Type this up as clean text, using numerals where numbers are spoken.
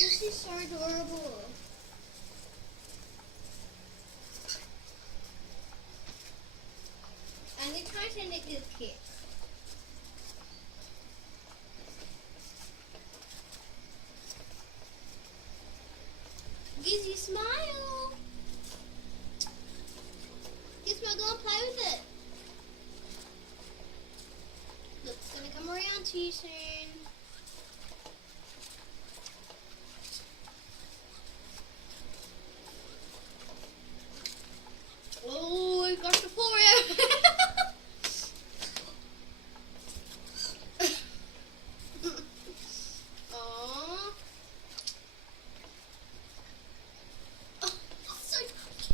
this is so adorable. I'm gonna try to make this cake. Gizzy, smile! Gizmo, go and play with it. Look, it's gonna come around to you soon.